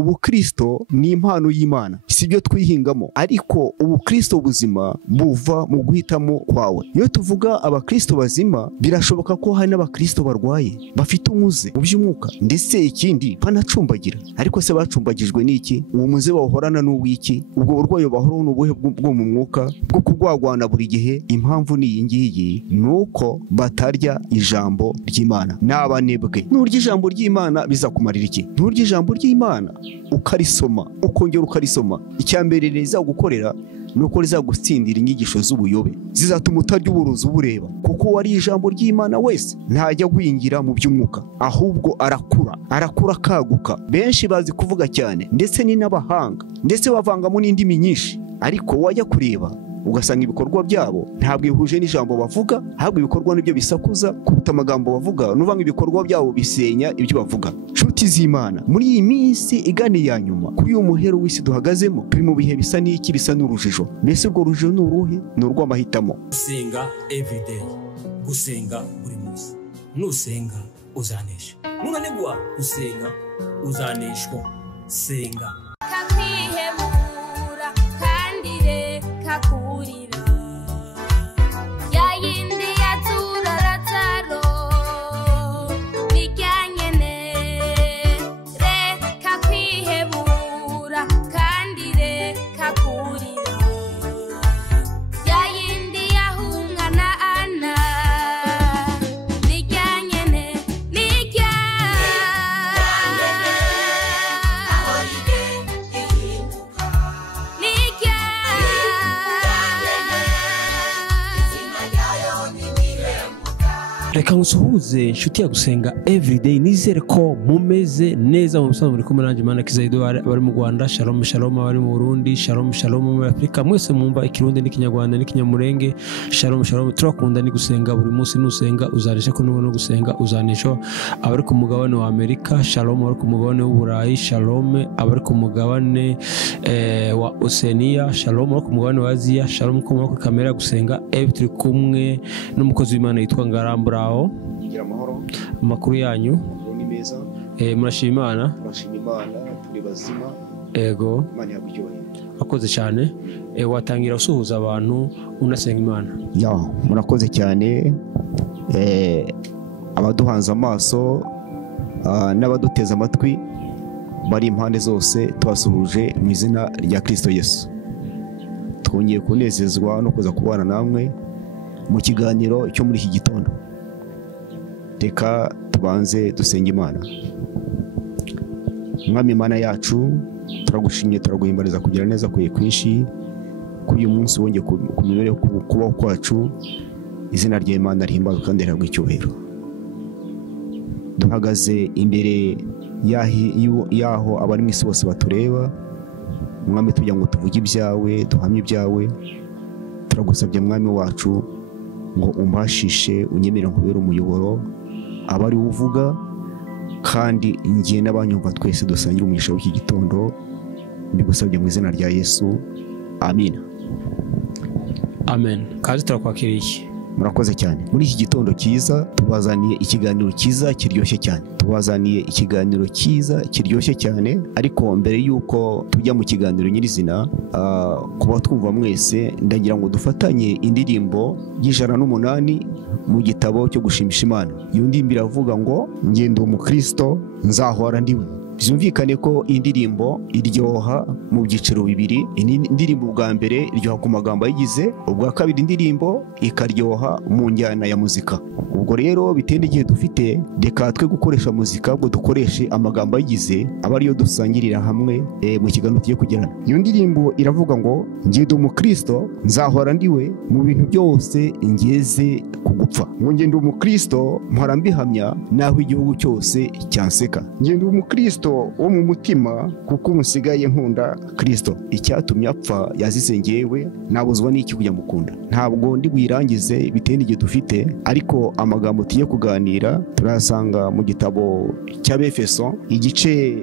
ubukristo ni impano y'Imana, si byo twihingamo, ariko ubukristo buzima buva mu guhitamo kwawe. Iyo tuvuga abakristo bazima, birashoboka ko hari n'abakristo barwaye bafite umuze mu by'umwuka ndetse ikindi banacumbagira. Ariko se bacumbagijwe n'iki? Uwo muze bawuhorana n'uw'iki? Ubwo burwayi bahora n'ubuhe bwo mu mwuka bwo kugwagwana buri gihe? Impamvu ni iyi ngiyi, nuko batarya ijambo ry'Imana. N'abanebwe. Nurya ijambo ry'Imana bizakumarira iki? Nurya ijambo ry'Imana ukarisoma, ukongera ukarisoma, icyambere rizagukorera nuko rizagutsindira inyigisho z'ubuyobe, zizatuma utarya uburozi ubureba, kuko wari ijambo ry'Imana wese ntajya gwingira mu by'umwuka, ahubwo arakura kaguka. Benshi bazi kuvuga cyane ndetse ni n'abahanga, ndetse bavangamo n'indimi nyinshi, ariko wajya kureba ugasanga ibikorwa byabo ntabwo bihuje n'ijambo bavuga, ahubwo ibikorwa nibyo bisakuza kuruta amagambo bavuga. Nuvanga ibikorwa byabo bisenya ibyo bavuga. Nshuti z'Imana, muri iyi minsi igane ya nyuma, kuri uyu muhero w'isi duhagazemo, turi mu bihe bisa n'iki? Bisa n'urujijo. Mbese urwo rujijo ni uruhe? Ni urw'amahitamo. Gusenga everyday, gusenga buri munsi. Nusenga uzanesha, nunanigwa gusenga uzaneshwa. Senga. Kakwihebura kandi reka kurira, yayindi yaturarataro bijyanyene. Reka kwihebura kandi reka kurira, yayindi yahungana ana bijyanyene. Reka ngusuhuze inshuti ya Gusenga everyday, nizere ko mumeze neza mu busanzwe. Muri kumwe nanjye Imana Dore, abari mu Rwanda shalom shalom, abari mu Burundi shalom shalom, muri Afrika mwese mwumva ikirundi n'ikinyarwanda n'ikinyamurenge shalom shalom. Turakunda ni gusenga buri munsi. Nusenga uzanesha, ko no gusenga uzanesha. Abari ku mugabane wa Amerika shalom, abari ku mugabane w'Uburayi shalom, abari ku mugabane wa Oceania shalom, abari ku mugabane wa Asia shalom, ko muri kamera Gusenga turi kumwe n'umukozi w'Imana yitwa Ngarambura. Amakuru yanyu ni meza. Murashima Imana. Murashima Imana, turi bazima. Ego. Imana yakuryoheye. Akoze cyane. Watangira usuhuza abantu unasenga Imana. Ya, murakoze cyane. Abaduhanze amaso n'abaduteza amatwi bari impande zose, twasuhuje mu izina rya Kristo Yesu. Twongeye kunezezwa no kuza kubana namwe mu kiganiro cyo muri iki gitondo. Reka tubanze dusenge Imana. Mwami Imana yacu, turagushimye, turaguhimbariza kugira neza kwe kwinshi kuri uyu munsi wongeye kumenyere kubaho kwacu. Izina rya Imana rihimbazwe kandi rihabwe icyubahiro. Duhagaze imbere yaho abari mu isi bose batureba, Mwami, tujya ngo tuvuge ibyawe, duhamye ibyawe. Turagusabye Mwami wacu ngo umbashishe, unyemerere nkubere umuyoboro abari uvuga, kandi ngiye n'abanyumva twese dusangira umugisha w'iki gitondo. Mbigusabye mu izina rya Yesu, amina. Amen. Kazi turakwakiriye. Murakoze cyane. Muri iki gitondo cyiza tubazaniye ikiganiro cyiza kiryoshye cyane. Ariko mbere yuko tujya mu kiganiro nyirizina, kuba twumva mwese, ndagira ngo dufatanye indirimbo y'108 mu gitabo cyo gushimisha Imana. Iyo ndirimbo iravuga ngo ngende umukristo nzahora ndiwe. Byumvikane ko indirimbo iryoha mu byiciro bibiri. Indirimbo bwa mbere iryoha ku magambo ayigize, ubwa kabiri indirimbo ikaryoha mu njyana ya muzika. Ubwo rero bitende igihe dufite, reka twe gukoresha muzika, ubwo dukoreshe amagambo ayigize, aba ariyo dusangirira hamwe mu kiganiro tugiye kugirana. Iyo ndirimbo iravuga ngo ngende umukristo nzahora ndiwe, mu bintu byose ngeze ku gupfa. Ngo ngende umukristo mpora mbihamya naho igihugu cyose cyanseka. Ngende umukristo wo mu mutima, kuko musigaye nkunda Kristo. Icyatumye apfa yazize ngewe, nabuzwa n'iki kujya mukunda. Ntabwo ndi bwirangize bitende igihe dufite, ariko amagambo tugiye kuganira turasanga mu gitabo cy'Abefeso igice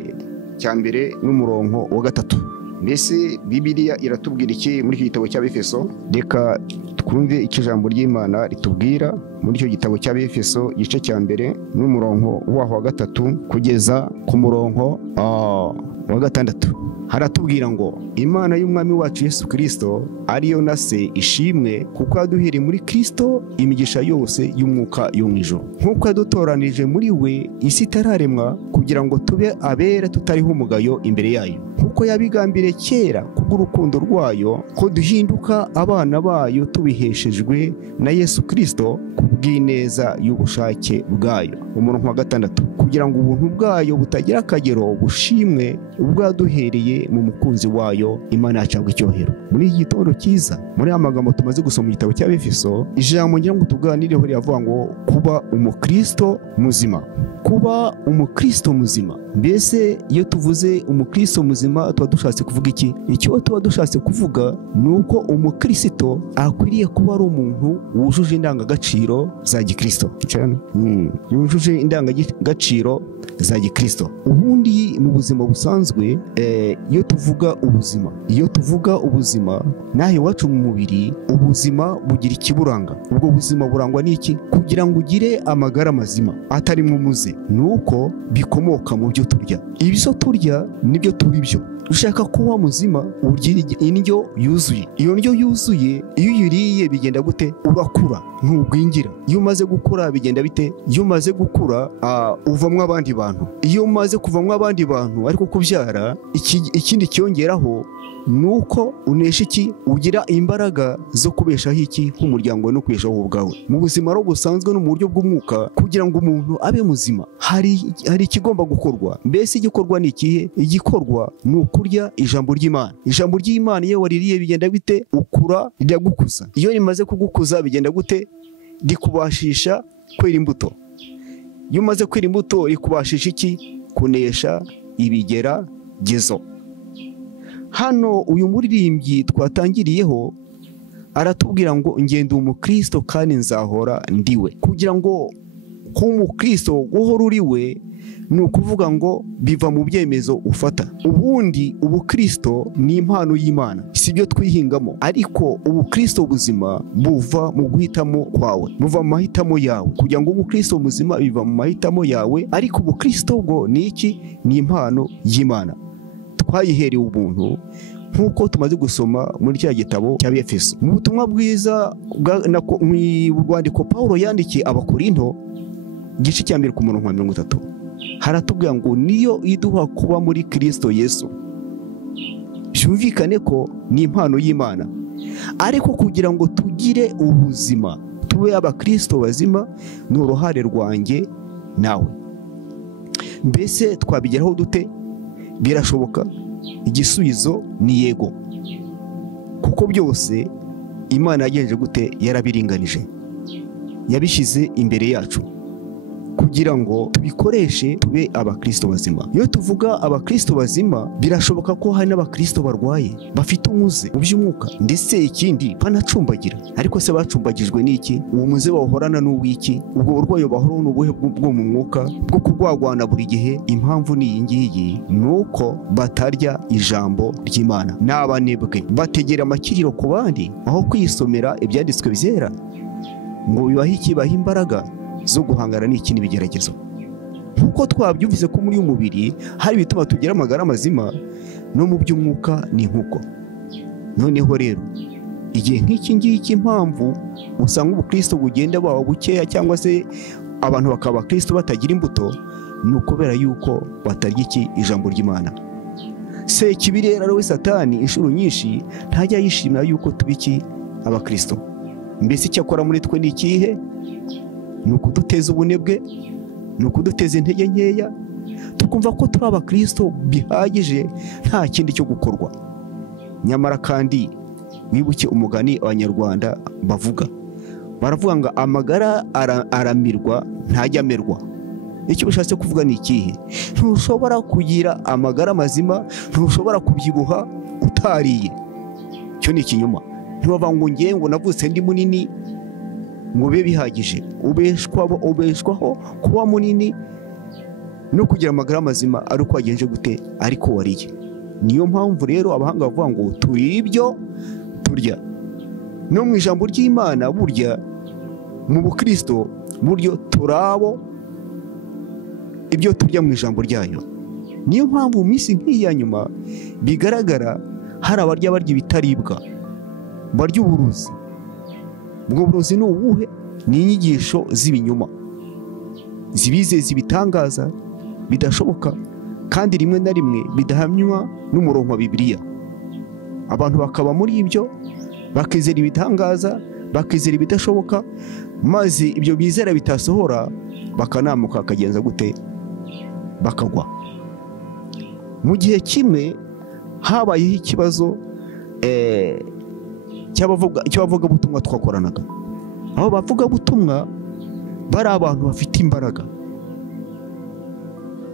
cya mbere n'umurongo wa 3. mbese Bibiliya iratubwira iki muri icyo gitabo cy'Abefeso? Reka twumve icyo ijambo ry'Imana ritubwira muri icyo gitabo cy'Abefeso igice cya mbere n'umurongo waho wa 3 kugeza ku murongo wa 6. Haratubwira ngo Imana y'umwami wacu Yesu Kristo ariyo na se ishimwe kuko yaduhereye muri Kristo imigisha yose y'umwuka yo mu ijuru, nk'uko yadutoranije muri we isi itararemwa kugira ngo tube abera tutariho umugayo imbere yayo, kuko yabigambiriye kera kubw'urukundo rwayo ko duhinduka abana bayo tubiheshejwe na Yesu Kristo kubw'ineza y'ubushake bwayo. Umurongo wa 6, kugira ngo ubuntu bwayo butagira akagero bushimwe ubwo yaduhereye mu mukunzi wayo Imana yacu icyubahiro. Muri iki gitondo cyiza, muri aya magambo tumaze gusoma mu gitabo cy'Abefeso, ijambo ngira ngo tuganireho riravuga ngo kuba umukristo muzima. Kuba umukristo muzima, mbese iyo tuvuze umukristo muzima tuba dushatse kuvuga iki? Icyo tuba dushatse kuvuga ni uko umukristo akwiriye kuba ari umuntu wujuje indangagaciro za gikristo, yujuje indangagaciro za gikristo. Ubundi mu buzima busanzwe iyo tuvuga ubuzima naho iwacu mu mubiri, ubuzima bugira ikiburanga. Ubwo buzima burangwa n'iki? Kugira ngo ugire amagara mazima atarimo umuze, nuko bikomoka mu byo turya. Ibyo turya nibyo turi byo. Ushaka kuba muzima urya indyo yuzuye. Iyo ndyo yuzuye iyo uyiriye bigenda gute? Urakura, ntugwingira. Iyo umaze gukura bigenda bite? Iyo umaze gukura uvamwo abandi bantu. Iyo umaze kuvamwo abandi bantu ariko kubyara, ikindi cyongeraho nuko unesha iki? Ugira imbaraga zo kubeshaho iki? Nk'umuryango no kubeshaho ubwawe. Mu buzima ro busanzwe no mu buryo bw'umwuka, kugira ngo umuntu abe muzima hari ikigomba gukorwa. Mbese igikorwa ni ikihe? Igikorwa ni ukurya ijambo ry'Imana. Ijambo ry'Imana iyo waririye bigenda bite? Ukura, riragukuza. Iyo rimaze kugukuza bigenda gute? Rikubashisha kwera imbuto. Iyo umaze kwera imbuto rikubashisha iki? Kunesha ibigeragezo. Hano uyu muririmbyi twatangiriyeho aratubwira ngo ngende umukristo kandi nzahora ndiwe. Kugira ngo umukristo guhora uriwe ni ukuvuga ngo biva mu byemezo ufata. Ubundi ubukristo ni impano y'Imana, si byo twihingamo, ariko ubukristo buzima buva mu guhitamo kwawe, buva mu mahitamo yawe. Kugira ngo ubukristo buzima biva mu mahitamo yawe, ariko ubukristo bwo ni iki? Ni impano y'Imana twayiherewe ubuntu, nk'uko tumaze gusoma muri cya gitabo cy'Abefeso. Mu butumwa bwiza mu rwandiko Pawulo yandikiye Abakorinto igice cya mbere ku murongo wa 30, haratubwira ngo niyo iduha kuba muri Kristo Yesu. Byumvikane ko ni impano y'Imana, ariko kugira ngo tugire ubuzima tube abakristo bazima ni uruhare rwanjye nawe. Mbese twabigeraho dute? Birashoboka? Igisubizo ni yego, kuko byose Imana yagenje gute? Yarabiringanije, yabishyize imbere yacu kugira ngo tubikoreshe tube abakristo bazima. Iyo tuvuga abakristo bazima, birashoboka ko hari n'abakristo barwaye, bafite umuze mu by'umwuka, ndetse ikindi banacumbagira. Ariko se bacumbagijwe n'iki? Uwo muze bawuhorana n'uw'iki? Ubwo burwayi bahora n'ubuhe bwo mu mwuka bwo kurwagwana buri gihe? Impamvu ni iyi ngiyi, nuko batarya ijambo ry'Imana. N'abanebwe bategera amakiriro ku bandi aho kwisomera ibyanditswe byera ngo bibahe iki? Bahe imbaraga zo guhangana n'iki? N'ibigeragezo. Nkuko twabyumvise ko muri umubiri hari bituma tugira amagara mazima, no mu by'umwuka ni nkuko. Noneho rero igihe nk'iki ngiki impamvu usanga ubukristo bugenda bawa bukeya cyangwa se abantu bakaba abakristo batagira imbuto, ni ukubera yuko batarya iki? Ijambo ry'Imana. Sekibi rero we Satani inshuro nyinshi ntajya yishimira yuko tubiki abakristo. Mbese icyo akora muri twe ni ikihe? Ni ukuduteza ubunebwe, ni ukuduteza intege nkeya, tukumva ko turi abakristo bihagije nta kindi cyo gukorwa. Nyamara kandi wibuke umugani abanyarwanda bavuga, baravuga ngo amagara aramirwa ntajya amerwa. Icyo bishatse kuvuga ni ikihe? Ntushobora kugira amagara mazima, ntushobora kubyibuha utariye. Cyo ni ikinyoma. Ntibavuga ngo ngiye ngo navutse ndi munini ngo bibe bihagije. Ubeshwaho kuba munini no kugira amagara mazima ari uko wagenje gute? Ariko wariye. niyo mpamvu rero abahanga bavuga ngo turi ibyo turya. No mu ijambo ry'Imana burya mu bukristo buryo turabo ibyo turya mu ijambo ryayo. Niyo mpamvu mu minsi nk'iya nyuma bigaragara hari abarya ibitaribwa, barya uburozi. Ubwo burozi ni ubuhe? Ni inyigisho z'ibinyoma zibizeza ibitangaza bidashoboka kandi rimwe na rimwe bidahamywa n'umurongo wa Bibiliya. Abantu bakaba muri ibyo bakizera ibitangaza, bakizera ibidashoboka, maze ibyo bizera bitasohora bakanamuka akagenza gute? Bakagwa. Mu gihe kimwe habayeho ikibazo cy'abavuga butumwa twakoranaga. Abo bavuga butumwa bari abantu bafite imbaraga,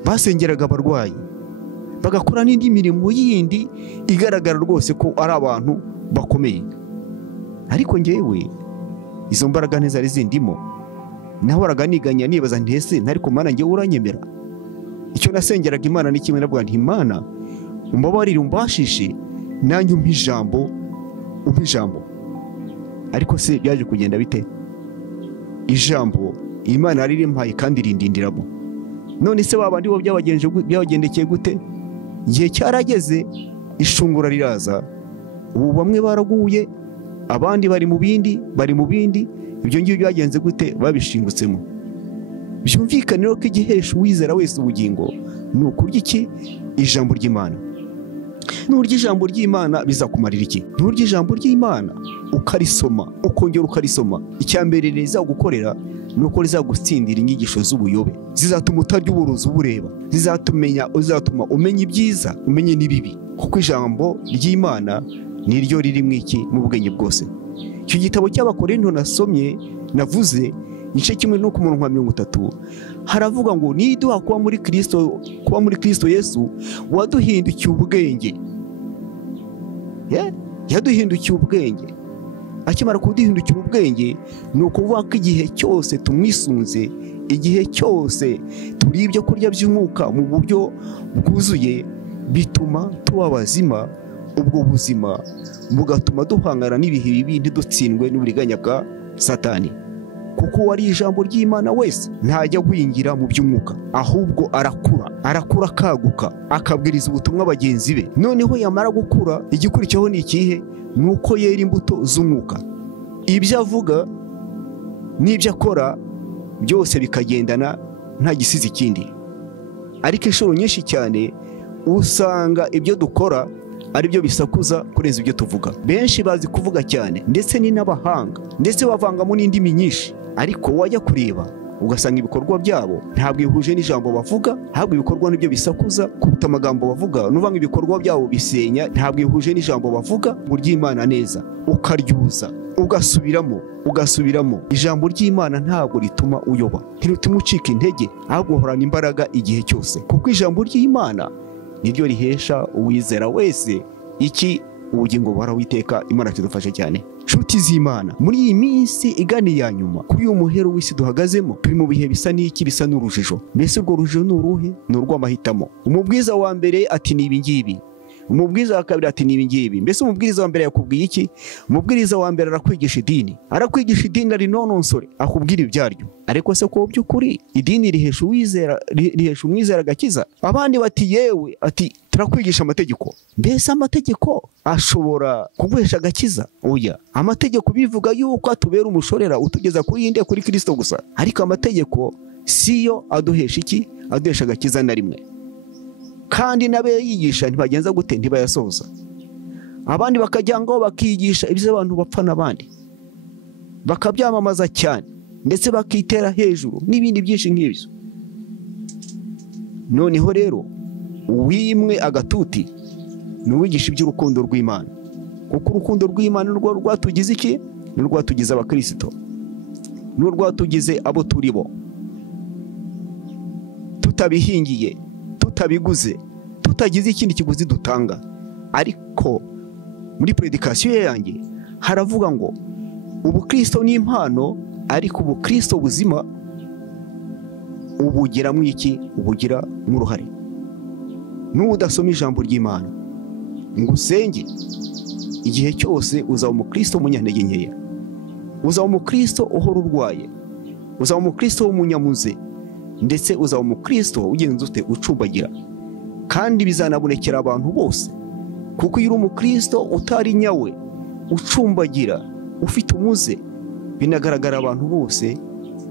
basengeraga abarwayi, bagakora n'indi mirimo yindi igaragara rwose ko ari abantu bakomeye. Ariko njyewe izo mbaraga ntizari zindimo, nahoraga niganya nibaza nti ese ntariko Mana njyewe uranyemera? Icyo nasengeraga Imana ni kimwe, navuga nti Imana umbabarire umbashishe nanjye umpa ijambo. Ariko se byaje kugenda bite? Ijambo Imana yari rimpaye kandi rindindiramo. None se babandi bo byabagendekeye gute? Igihe cyarageze ishungura riraza, ubu bamwe baraguye, abandi bari mu bindi. Ibyo ngibyo byagenze gute? Babishingutsemo. Byumvikanira ko igihesha uwizera wese ubugingo ni ukurya iki? Ijambo ry'Imana. Nurya ijambo ry'Imana bizakumarira iki? Nurya ijambo ry'Imana ukarisoma, ukongera ukarisoma, icyambere rizagukorera ni uko rizagutsindira inyigisho z'ubuyobe, zizatuma utarya uburozi ubureba, zizatuma umenya ibyiza, umenye n'ibibi, kuko ijambo ry'Imana niryo riri mwiki? Mu bwenge bwose. Icyo gitabo cy'Abakorinto nasomye navuze igice kimwe no ku murongo wa 30 haravuga ngo niduha kuba muri Kristo Yesu waduhindukiye ubwenge. Yaduhindukiye ubwenge. Akimara kuduhindukira ubwenge ni ukuvuga ko igihe cyose tumwisunze, igihe cyose turi ibyo kurya by'umwuka mu buryo bwuzuye, bituma tuba bazima. Ubwo buzima bugatuma duhangana n'ibihe bibi ntidutsindwe n'uburiganya bwa Satani, kuko wari ijambo ry'Imana wese ntajya gwingira mu by'umwuka, ahubwo arakura akaguka, akabwiriza ubutumwa bagenzi be. Noneho yamara gukura, igikurikiyeho ni ikihe? Nuko yera imbuto z'umwuka. Ibyo avuga n'ibyo akora byose bikagendana nta gisizi ikindi. Ariko inshuro nyinshi cyane usanga ibyo dukora ari byo bisakuza kurenza ibyo tuvuga. Benshi bazi kuvuga cyane, ndetse ni n'abahanga, ndetse bavangamo n'indimi nyinshi, ariko wajya kureba ugasanga ibikorwa byabo ntabwo bihuje n'ijambo bavuga, ahubwo ibikorwa nibyo bisakuza kuruta amagambo bavuga. Nuvanga ibikorwa byabo bisenya, ntabwo bihuje n'ijambo bavuga ngo ry'Imana neza, ukaryuza ugasubiramo. Ijambo ry'Imana ntabwo rituma uyoba, ntirutuma ucika intege, ahubwo uhorana imbaraga igihe cyose, kuko ijambo ry'Imana niryo rihesha uwizera wese iki? Ubugingo buhoraho witeka. Imana tudufashe cyane. Nshuti z'Imana, muri iyi minsi igani ya nyuma, kuri uyu muhero w'isi duhagazemo, turi mu bihe bisa n'iki? Bisa n'urujijo. Mbese urwo rujijo ni uruhe? Ni urw'amahitamo. Umubwiriza wa mbere ati ni ibi ngibi, umubwiriza wa kabiri ati ni ibi ngibi. Mbese umubwiriza wa mbere yakubwiye iki? Umubwiriza wa mbere arakwigisha idini rinononsore, akubwira ibyaryo. Ariko se ko by'ukuri idini rihesha umwizera agakiza? Abandi bati yewe, ati turakwigisha amategeko. Mbese amategeko ashobora kuguhesha agakiza? Oya, amategeko bivuga yuko atubera umushorera utugeza kuri Kristo gusa, ariko amategeko siyo aduhesha iki? Aduhesha agakiza na rimwe. Kandi n'abayigisha ntibagenza gute? Ntibayasohoza. Abandi bakajya ngo bakigisha ibyo abantu bapfa n'abandi, bakabyamamaza cyane, ndetse bakitera hejuru n'ibindi byinshi nk'ibyo. Noneho rero uwimwe agatuti ni uwigisha iby'urukundo rw'Imana, kuko urukundo rw'Imana rwo rwatugize iki? Ni rwatugize abakristo, ni rwatugize abo turi bo, tutabihingiye, tutabiguze, tutagize ikindi kiguzi dutanga. Ariko muri predikasiyo yanjye haravuga ngo ubukristo ni impano, ariko ubukristo buzima ubugira mu iki? Ubugira mu ruhare. N'udasoma ijambo ry'Imana ngo usenge igihe cyose uzaba umukristo w'umunyantege nkeya, uzaba umukristo uhora urwaye, uzaba umukristo w'umunyamuze, ndetse uzaba umukristo ugenza ute ucumbagira. Kandi bizanabonekera abantu bose, kuko iyo uri umukristo utari nyawe, ucumbagira, ufite umuze, binagaragara abantu bose,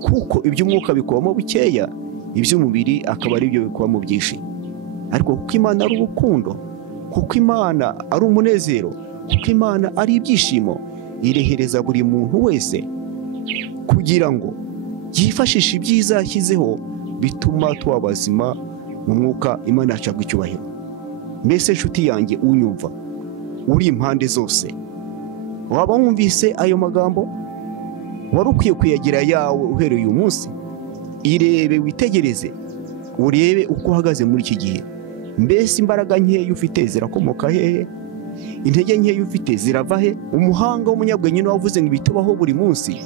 kuko iby'umwuka bikubamo bukeya, iby'umubiri akaba ari byo bikubamo byinshi. Ariko kuko Imana ari urukundo, kuko Imana ari umunezero, kuko Imana ari ibyishimo, irehereza buri muntu wese kugira ngo yifashishe ibyiza yashyizeho bituma tuba bazima mu mwuka. Imana yacabwa icyubahiro. Mbese nshuti yanjye unyumva uri impande zose, waba wumvise ayo magambo, wari ukwiye kuyagira yawe uhereye uyu munsi. Irebe, witegereze, urebe uko uhagaze muri iki gihe. Mbese imbaraga nkeya ufite zirakomoka hehe? Intege nkeya ufite zirava he? Umuhanga w'umunyabwenge niwe wavuze ngo ibitubaho buri munsi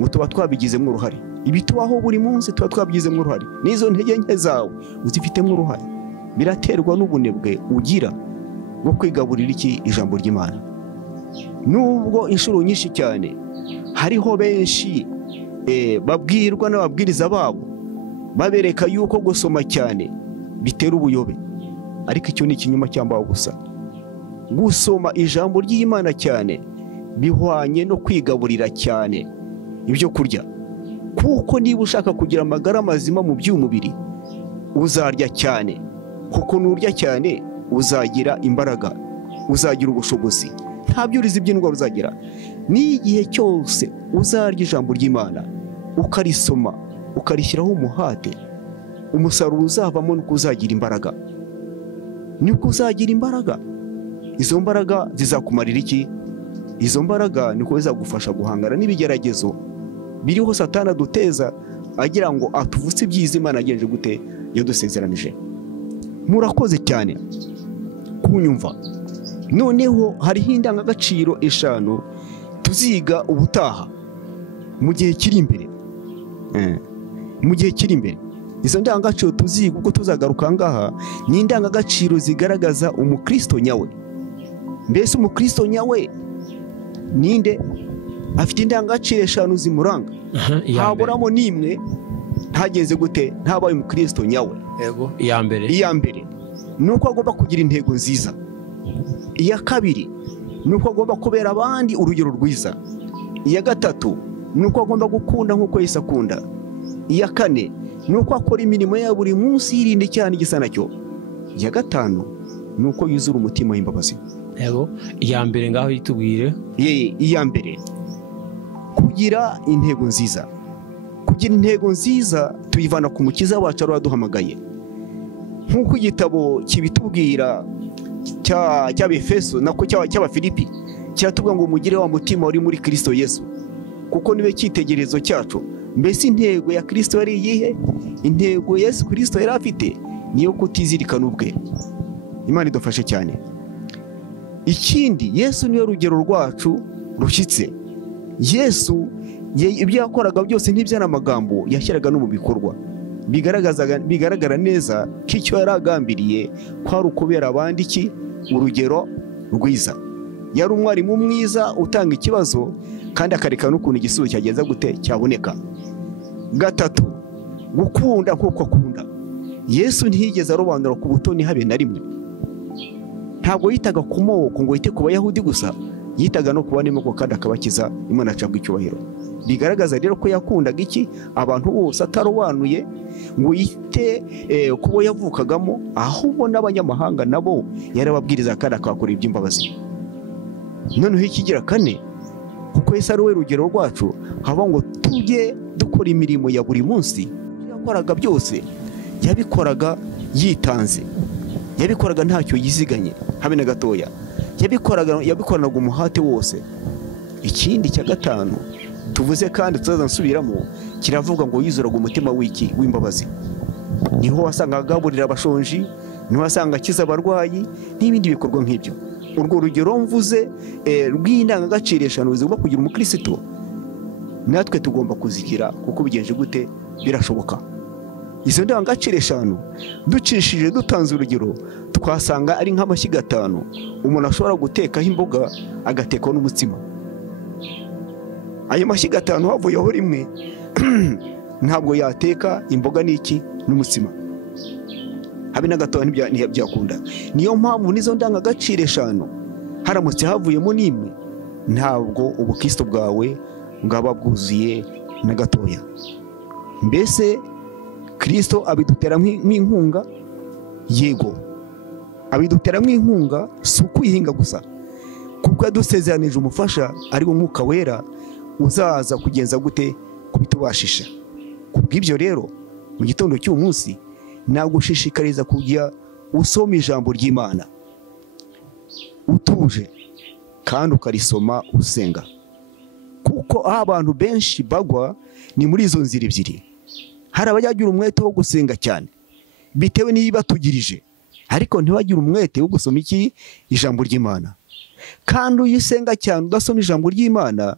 ngo tuba twabigizemo uruhare. Ibitubaho buri munsi tuba twabigizemo uruhare. N'izo ntege nke zawe uzifitemo uruhare. Biraterwa n'ubunebwe ugira bwo kwigaburira iki ijambo ry'Imana. Nubwo inshuro nyinshi cyane hariho benshi babwirwa n'ababwiriza babo babereka yuko gusoma cyane bitera ubuyobe, ariko icyo ni ikinyoma cyambaho gusa. Gusoma ijambo ry'Imana cyane bihwanye no kwigaburira cyane ibyo kurya, kuko niba ushaka kugira amagara mazima mu by'umubiri uzarya cyane, kuko nurya cyane uzagira imbaraga, uzagira ubushobozi, nta byurizi by'indwara uzagira. N'igihe cyose uzarya ijambo ry'Imana ukarisoma ukarishyiraho umuhate, umusaruro uzavamo nuko uzagira imbaraga, niko uzagira imbaraga. Izo mbaraga zizakumarira iki? Izo mbaraga niko zizagufasha guhangana n'ibigeragezo biriho Satani aduteza agira ngo atuvutse ibyiza Imana agenje gute yadusezeranije. Murakoze cyane kunyumva. Noneho hariho indangagaciro 5 tuziga ubutaha mu gihe kiri imbere. Mu gihe kiri imbere izo ndangagaciro tuziga ubwo tuzagaruka ngaha, ni indangagaciro zigaragaza umukristo nyawe. Mbese umukristo nyawe ninde? Afite indangagaciro 5 zimuranga. Haburamo nimwe ntageze gute ntabaye umukristo nyawe. Yego, iya mbere nuko agomba kugira intego nziza. Iya kabiri nuko agomba kubera abandi urugero rwiza. Iya gatatu nuko agomba gukunda nkuko Yesu akunda. Iya kane nuko akora imirimo ya buri munsi yirinde cyane igisa nacyo. Iya gatanu nuko yuzura umutima w'imbabazi. Yego, iya mbere ngaho yitubwire. Iya mbere kugira intego nziza. Kugira intego nziza tuyivana ku mukiza wacu araduhamagaye, nkuko igitabo kibitubwira cy'Abefeso nako cy'Abafilipi kiratubwira ngo mugire wa mutima uri muri Kristo Yesu, kuko niwe cyitegerezo cyacu. Mbese intego ya Kristo yari iyihe? Intego Yesu Kristo yari afite niyo kutizirikana ubwe. Imana idufashe cyane. Ikindi, Yesu niwe rugero rwacu rushyitse. Yesu ibyo yakoraga byose ntibyana amagambo, yashyiraga no mu bikorwa. Bigaragara neza ko icyo yaragambiriye kwari ukubera abandi iki urugero rwiza. Yari umwarimu mwiza utanga ikibazo kandi akareka n'ukuntu igisubizo cyageza gute cyaboneka. Gatatu, gukunda nk'uko akunda. Yesu ntiyigeze arobanura ku butoni habe na rimwe. Ntabwo yitaga ku moko ngo yite ku Bayahudi gusa, yitaga no ku banemo kandi akabakiza. Imana acabwa icyubahiro. Bigaragaza rero ko yakundaga iki abantu bose atarobanuye ngo yite kubo yavukagamo, ahubwo n'abanyamahanga nabo yarababwiriza kandi akakora iby'imbabazi. Noneho ikigira kane, kuko Yesu ari we rugero rwacu, haba ngo tujye dukora imirimo ya buri munsi. Yakoraga byose yabikoraga yitanze, yabikoraga ntacyo yiziganye habe na gatoya, yabikoranaga umuhate wose. Ikindi cya gatanu tuvuze kandi tuzansubiramo, kiravuga ngo yizuraga umutima w'imbabazi. Niho wasanga agaburira abashonji, niho wasanga akiza abarwayi n'ibindi bikorwa nk'ibyo. Urwo rugero mvuze rw'indangagaciro 5 zigomba kugira umukristo, natwe tugomba kuzigira, kuko bigenje gute birashoboka. Izo ndangagaciro 5 ducishije dutanze urugero twasanga ari nk'amashyiga 5 umuntu ashobora gutekaho imboga agatekaho n'umutsima. Ayo mashyiga 5 havuyeho rimwe ntabwo yateka imboga n'iki n'umutsima, habe na gato ntibyakunda. Niyo mpamvu nizo ndangagaciro 5 haramutse havuyemo n'imwe, ntabwo ubukristo bwawe bwaba bwuzuye na gatoya. Mbese Kristo abidutera nk'inkunga? Yego, abidutera nk'inkunga, si ukwihinga gusa, kuko yadusezeranije umufasha ari wo Mwuka Wera uzaza kugenza gute kubitubashisha. Kubw'ibyo rero mu gitondo cy'uyu munsi nagushishikariza kujya usoma ijambo ry'Imana utuje kandi ukarisoma usenga, kuko aho abantu benshi bagwa ni muri izo nzira ebyiri. Hari abagira umwete wo gusenga cyane bitewe n'ibibatugirije, ariko ntibagira umwete wo gusoma ijambo ry'Imana. Kandi uyisenga cyane udasoma ijambo ry'Imana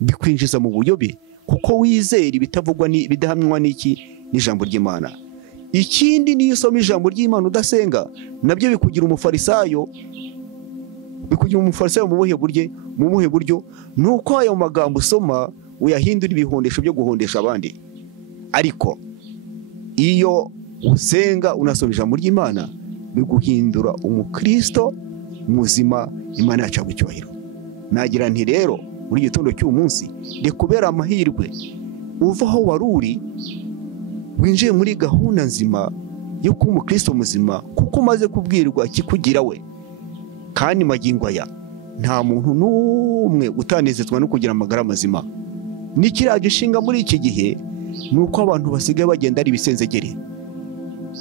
bikwinjiza mu buyobe, kuko wizera ibitavugwa bidahamywa n'ijambo ry'Imana. Ikindi niyo usoma ijambo ry'Imana udasenga, nabyo bikugira umufarisayo. Bikugira umufarisayo mu buhe buryo? Nuko ayo magambo usoma uyahindura ibihondesho byo guhondesha abandi. Ariko iyo usenga unasoma ijambo ry'Imana biguhindura umukristo muzima, Imana yacu icyubahiro. Nagira nti rero muri gitondo cy'uyu munsi rekubera amahirwe uva aho wari uri winjiye muri gahunda nzima yo kuba umukristo muzima, kuko umaze kubwirwa kikugira we. Kandi magingo aya nta muntu n'umwe utanezezwa no kugira amagara mazima. N'ikiraje ishinga muri iki gihe nuko abantu basigaye bagenda ari ibisenzegere.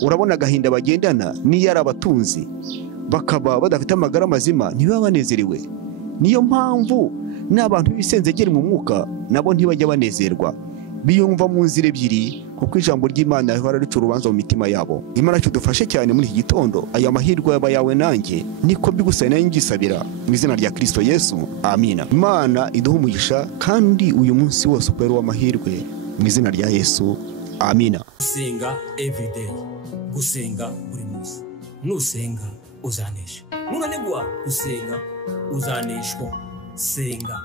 Urabona agahinda bagendana niyo ari abatunzi bakaba badafite amagara mazima ntibaba banezerewe. Niyo mpamvu n'abantu b'ibisenzegere mu mwuka nabo ntibajya banezerwa, biyumva mu nzira ebyiri, kuko ijambo ry'Imana rihora rica urubanza mu mitima yabo. Imana tudufashe cyane muri iki gitondo, aya mahirwe yaba yawe nanjye niko mbigusaba nayo ngisabira mu izina rya Kristo Yesu, amina. Imana iduhe umugisha kandi uyu munsi wose ukwere w'amahirwe mu izina rya Yesu, amina. Gusenga everyday, gusenga buri munsi. Nusenga uzanesha, nunanigwa gusenga uzaneshwa. Senga.